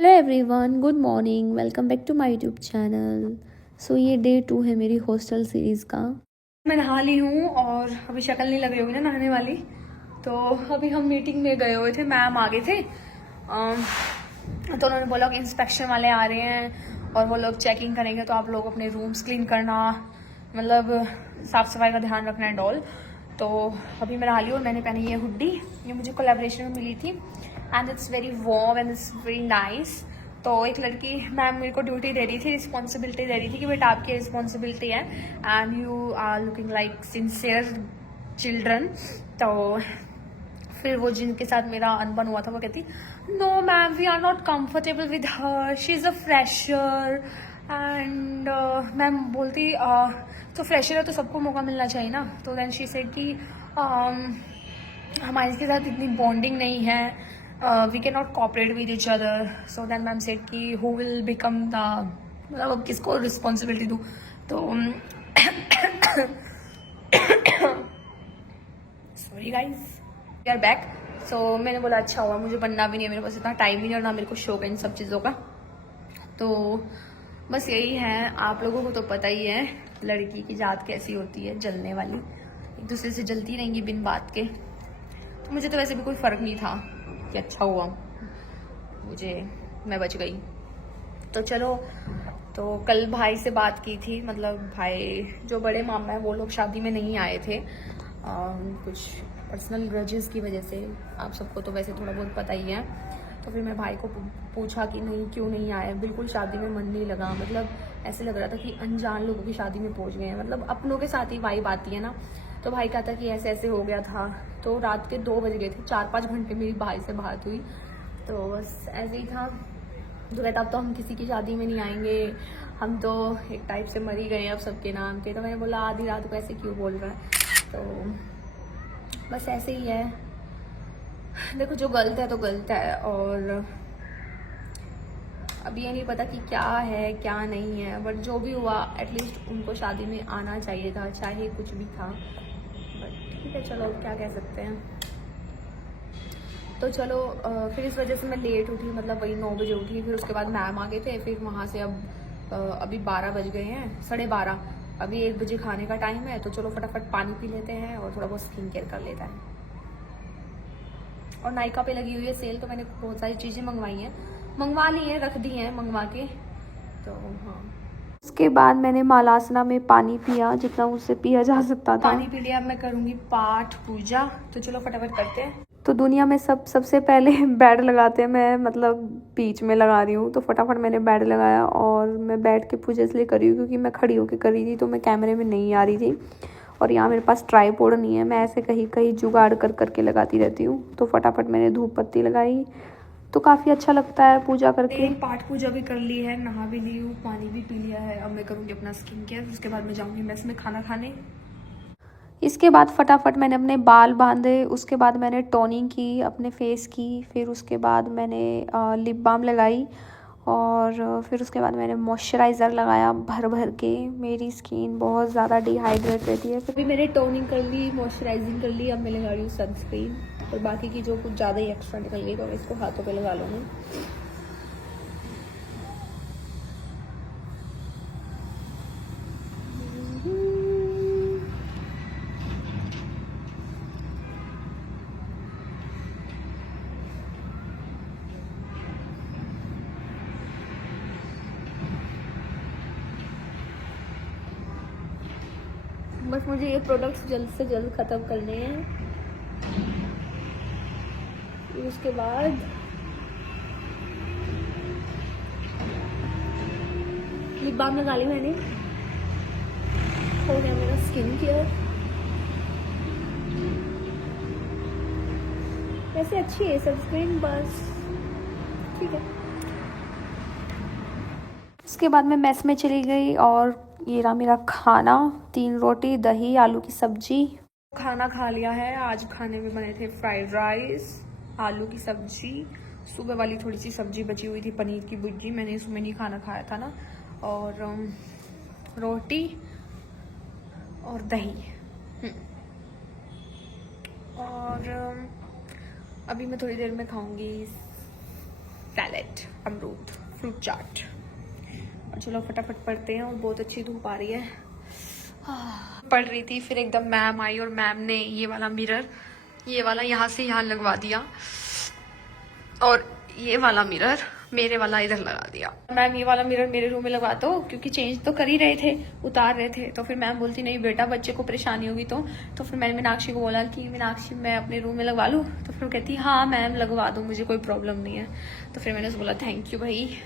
Hello everyone, good morning. Welcome back to my YouTube channel. So ये day 2 है मेरी hostel series का। मैं नहा ली हूँ और अभी शक्ल नहीं लग रही होगी ना नहाने वाली। तो अभी हम मीटिंग में गए हुए थे, मैम आ गए थे। तो उन्होंने बोला कि इंस्पेक्शन वाले आ रहे हैं और वो लोग चेकिंग करेंगे, तो आप लोग अपने रूम्स क्लीन करना, मतलब साफ़ सफाई का ध्यान रखना एंड ऑल। तो अभी मैं नहा ली और मैंने पहनी ये हुड्डी, ये मुझे कोलैबोरेशन में मिली थी and it's very warm and it's very nice. तो एक लड़की मैम मेरे को ड्यूटी दे रही थी, रिस्पॉन्सिबिलिटी दे रही थी कि बेटा आपकी रिस्पॉन्सिबिलिटी है and you are looking like sincere children. तो फिर वो जिनके साथ मेरा अनबन हुआ था वो कहती, no ma'am we are not comfortable with her, she is a fresher. And ma'am बोलती तो फ्रेशर है तो सबको मौका मिलना चाहिए ना। तो देन शी सेड कि हमारे के साथ इतनी बॉन्डिंग नहीं है, we can not cooperate with each other. So then ma'am said कि हु विल बिकम द, मतलब अब किसको रिस्पॉन्सिबिलिटी दूँ। तो sorry guys, we are back. So मैंने बोला अच्छा हुआ, मुझे बनना भी नहीं है, मेरे पास इतना टाइम नहीं है और ना मेरे को शौक है इन सब चीज़ों का। तो बस यही है, आप लोगों को तो पता ही है लड़की की जात कैसी होती है, जलने वाली, एक दूसरे से जलती रहेंगी बिन बात के। तो मुझे तो वैसे भी कोई फ़र्क नहीं था कि अच्छा हुआ मैं बच गई। तो चलो, तो कल भाई से बात की थी, मतलब भाई जो बड़े मामा हैं वो लोग शादी में नहीं आए थे, कुछ पर्सनल ग्रजेस की वजह से। आप सबको तो वैसे थोड़ा बहुत पता ही है। तो फिर मैं भाई को पूछा कि नहीं क्यों नहीं आए, बिल्कुल शादी में मन नहीं लगा, मतलब ऐसे लग रहा था कि अनजान लोगों की शादी में पहुंच गए हैं, मतलब अपनों के साथ ही वाइब आती है ना। तो भाई कहता कि ऐसे ऐसे हो गया था। तो रात के 2 बज गए थे, 4-5 घंटे मेरी भाई से बात हुई। तो बस ऐसे ही था। तो कहता अब तो हम किसी की शादी में नहीं आएंगे, हम तो एक टाइप से मर ही गए हैं अब सबके नाम के। तो मैंने बोला आधी रात को ऐसे क्यों बोल रहा है। तो बस ऐसे ही है, देखो जो गलत है तो गलत है, और अभी ये नहीं पता कि क्या है क्या नहीं है, बट जो भी हुआ एटलीस्ट उनको शादी में आना चाहिए था, चाहे कुछ भी था। बट ठीक है, चलो क्या कह सकते हैं। तो चलो फिर इस वजह से मैं लेट उठी, मतलब वही 9 बजे उठी। फिर उसके बाद मैम आ गए थे, फिर वहाँ से अब अभी 12 बज गए हैं, 12:30। अभी 1 बजे खाने का टाइम है, तो चलो फटाफट पानी पी लेते हैं और थोड़ा बहुत स्किन केयर कर लेते हैं। और नायका पे लगी हुई है सेल, तो मैंने बहुत सारी चीज़ें मंगवा ली हैं, रख दी हैं मंगवा के। तो हाँ, उसके बाद मैंने मालासना में पानी पिया जितना मुझसे पिया जा सकता था। पानी पी लिया, अब मैं करूँगी पाठ पूजा। तो चलो फटाफट करते हैं। तो दुनिया में सबसे पहले बेड लगाते हैं, मैं मतलब बीच में लगा रही हूँ। तो फटाफट मैंने बेड लगाया और मैं बैठ के पूजा इसलिए कर रही हूँ क्योंकि मैं खड़ी होकर कर रही थी, तो मैं कैमरे में नहीं आ रही थी। और यहाँ मेरे पास ट्राइपॉड नहीं है, मैं ऐसे कहीं कहीं जुगाड़ करके लगाती रहती हूँ। तो फटाफट मैंने धूप बत्ती लगाई, तो काफ़ी अच्छा लगता है पूजा करके। पाठ पूजा भी कर ली है, नहा भी ली हूँ, पानी भी पी लिया है। अब मैं करूँगी अपना स्किन केयर, उसके बाद मैं जाऊँगी मेस में खाना खाने। इसके बाद फटाफट मैंने अपने बाल बांधे, उसके बाद मैंने टोनिंग की अपने फेस की, फिर उसके बाद मैंने लिप बाम लगाई, और फिर उसके बाद मैंने मॉइस्चराइज़र लगाया भर भर के। मेरी स्किन बहुत ज़्यादा डिहाइड्रेट रहती है। अभी मैंने टोनिंग कर ली, मॉइस्चराइजिंग कर ली, अब मैं लगा रही हूँ सनस्क्रीन। और बाकी की जो कुछ ज़्यादा ही एक्स्ट्रा निकल गई तो मैं इसको हाथों पे लगा लूँगी। बस मुझे ये प्रोडक्ट्स जल्द से जल्द ख़त्म करने हैं। उसके बाद लिप बाम लगा ली मैंने, हो गया मेरा स्किन केयर। वैसे अच्छी है सनस्क्रीन, बस ठीक है। उसके बाद मैं मेस में चली गई और ये रहा मेरा खाना, 3 रोटी, दही, आलू की सब्जी। खाना खा लिया है। आज खाने में बने थे फ्राइड राइस, आलू की सब्जी, सुबह वाली थोड़ी सी सब्जी बची हुई थी पनीर की भुर्जी, मैंने इसमें नहीं खाना खाया था ना, और रोटी और दही। और अभी मैं थोड़ी देर में खाऊंगी सैलेड। अमरूद फ्रूट चाट। और चलो फटाफट पढ़ते हैं, और बहुत अच्छी धूप आ रही है। पढ़ रही थी, फिर एकदम मैम आई और मैम ने ये वाला मिरर, ये वाला यहाँ से यहाँ लगवा दिया, और ये वाला मिरर मेरे वाला इधर लगा दिया। मैम ये वाला मिरर मेरे रूम में लगवा दो, क्योंकि चेंज तो कर ही रहे थे, उतार रहे थे। तो फिर मैम बोलती नहीं बेटा, बच्चे को परेशानी होगी। तो फिर मैंने मीनाक्षी को बोला कि मीनाक्षी मैं अपने रूम में लगवा लूँ। तो फिर वो कहती हाँ मैम लगवा दो, मुझे कोई प्रॉब्लम नहीं है। तो फिर मैंने उसको बोला थैंक यू भाई।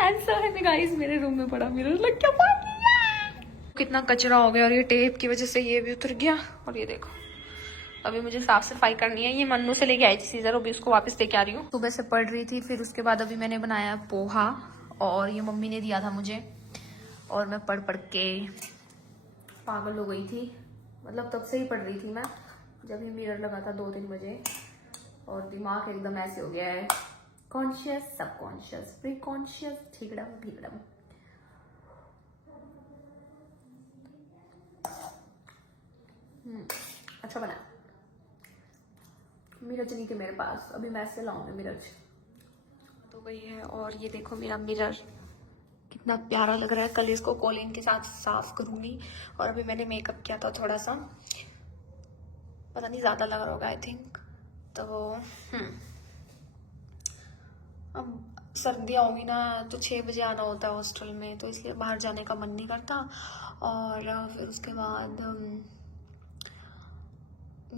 आंसर है गाइस, मेरे रूम में बड़ा मिरर लग गया। कितना कचरा हो गया, और ये टेप की वजह से ये भी उतर गया। और ये देखो, अभी मुझे साफ सफाई करनी है। ये मन्नू से लेके आई थी सीजर, अभी उसको वापस लेके आ रही हूँ। सुबह से पढ़ रही थी, फिर उसके बाद अभी मैंने बनाया पोहा, और ये मम्मी ने दिया था मुझे, और मैं पढ़ पढ़ के पागल हो गई थी। मतलब तब से ही पढ़ रही थी मैं, जब ये मिरर लगा था 2-3 बजे, और दिमाग एकदम ऐसे हो गया है, कॉन्शियस सबकॉन्शियस प्री कॉन्शियस ठीकड़म भीड़म। अच्छा बना। मिरच नहीं थी मेरे पास, अभी मैं से लाऊंगी मिरच। तो वही है। और ये देखो मेरा मिरर कितना प्यारा लग रहा है। कल इसको कोलिन के साथ साफ करूंगी। और अभी मैंने मेकअप किया था थोड़ा सा, पता नहीं ज्यादा लग रहा होगा आई थिंक। तो अब सर्दियाँ होगी ना, तो 6 बजे आना होता है हॉस्टल में, तो इसलिए बाहर जाने का मन नहीं करता। और फिर उसके बाद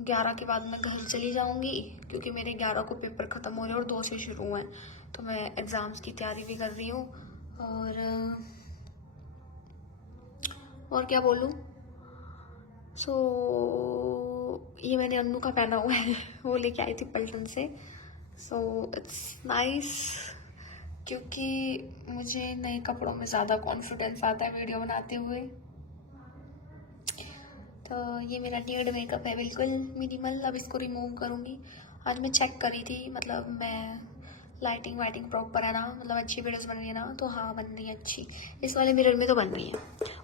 11 के बाद मैं घर चली जाऊंगी, क्योंकि मेरे 11 को पेपर ख़त्म हो रहे हैं और 2 से शुरू हैं। तो मैं एग्ज़ाम्स की तैयारी भी कर रही हूँ। और क्या बोलूँ। सो ये मैंने अन्नू का पहना हुआ है, वो लेके आई थी पल्टन से। सो इट्स नाइस, क्योंकि मुझे नए कपड़ों में ज़्यादा कॉन्फिडेंस आता है वीडियो बनाते हुए। तो ये मेरा न्यूड मेकअप है, बिल्कुल मिनिमल। अब इसको रिमूव करूँगी। आज मैं चेक करी थी, मतलब मैं लाइटिंग वाइटिंग प्रॉपर है ना, मतलब अच्छी वीडियोस बन रही है ना। तो हाँ बन रही है अच्छी, इस वाले मिरर में तो बन रही है,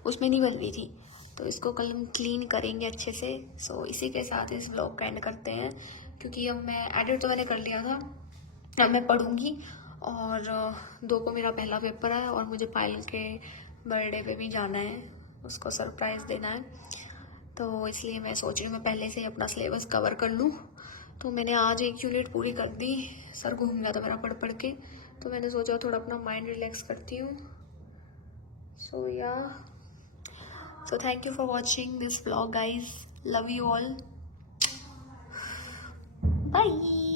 उसमें नहीं बन रही थी। तो इसको कल हम क्लीन करेंगे अच्छे से। सो इसी के साथ इस व्लॉग का एंड करते हैं, क्योंकि अब मैं एडिट तो मैंने कर लिया था, अब मैं पढ़ूँगी। और 2 को मेरा पहला पेपर है, और मुझे पायल के बर्थडे पे भी जाना है, उसको सरप्राइज़ देना है। तो इसलिए मैं सोच रही हूँ मैं पहले से ही अपना सिलेबस कवर कर लूँ। तो मैंने आज 1 यूनिट पूरी कर दी, सर घूम गया था मेरा पढ़ पढ़ के। तो मैंने सोचा थोड़ा अपना माइंड रिलैक्स करती हूँ। So yeah, so thank you for watching this vlog guys, love you all, bye.